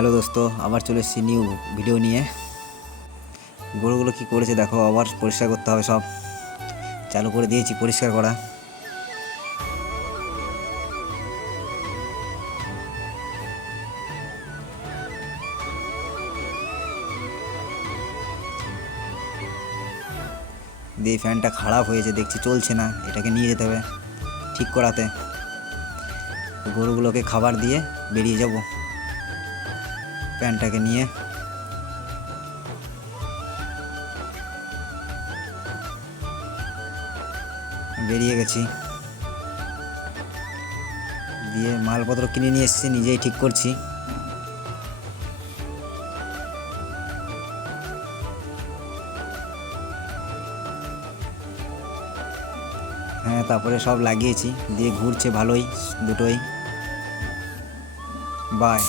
Hello দোস্ত, আবার চলে এসেছি নিউ ভিডিও নিয়ে। গরুগুলো কি করেছে দেখো, আবার পরিষ্কার করতে হবে। সব চালু করে দিয়েছি পরিষ্কার করা। দিয়ে ফ্যানটা খারাপ হয়েছে দেখছি, চলছে না। এটাকে নিয়ে যেতে হবে ঠিক করাতে। গরুগুলোকে খাবার দিয়ে বেরিয়ে যাব ফ্যানটাকে নিয়ে। বেরিয়ে গেছি, দিয়ে মালপত্র কিনে নিয়ে এসেছি, নিজেই ঠিক করছি। হ্যাঁ, তারপরে সব লাগিয়েছি, দিয়ে ঘুরছে ভালোই দুটোই। বাই।